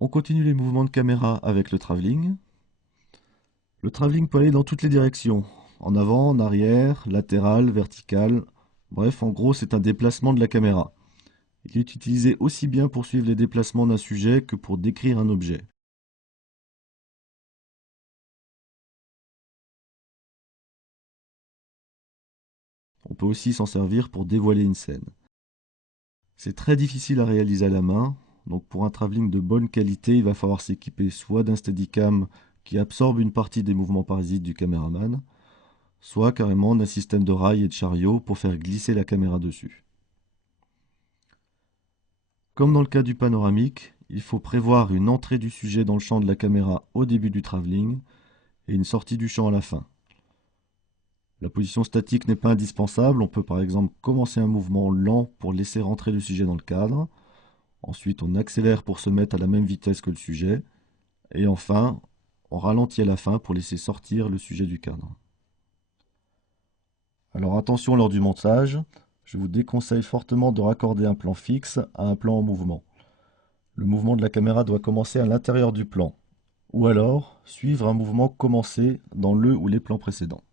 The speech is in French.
On continue les mouvements de caméra avec le travelling. Le travelling peut aller dans toutes les directions, en avant, en arrière, latéral, vertical. Bref, en gros, c'est un déplacement de la caméra. Il est utilisé aussi bien pour suivre les déplacements d'un sujet que pour décrire un objet. On peut aussi s'en servir pour dévoiler une scène. C'est très difficile à réaliser à la main, donc pour un travelling de bonne qualité, il va falloir s'équiper soit d'un Steadicam qui absorbe une partie des mouvements parasites du caméraman, soit carrément d'un système de rails et de chariot pour faire glisser la caméra dessus. Comme dans le cas du panoramique, il faut prévoir une entrée du sujet dans le champ de la caméra au début du travelling et une sortie du champ à la fin. La position statique n'est pas indispensable, on peut par exemple commencer un mouvement lent pour laisser rentrer le sujet dans le cadre, ensuite on accélère pour se mettre à la même vitesse que le sujet, et enfin on ralentit à la fin pour laisser sortir le sujet du cadre. Alors attention lors du montage, je vous déconseille fortement de raccorder un plan fixe à un plan en mouvement. Le mouvement de la caméra doit commencer à l'intérieur du plan, ou alors suivre un mouvement commencé dans le ou les plans précédents.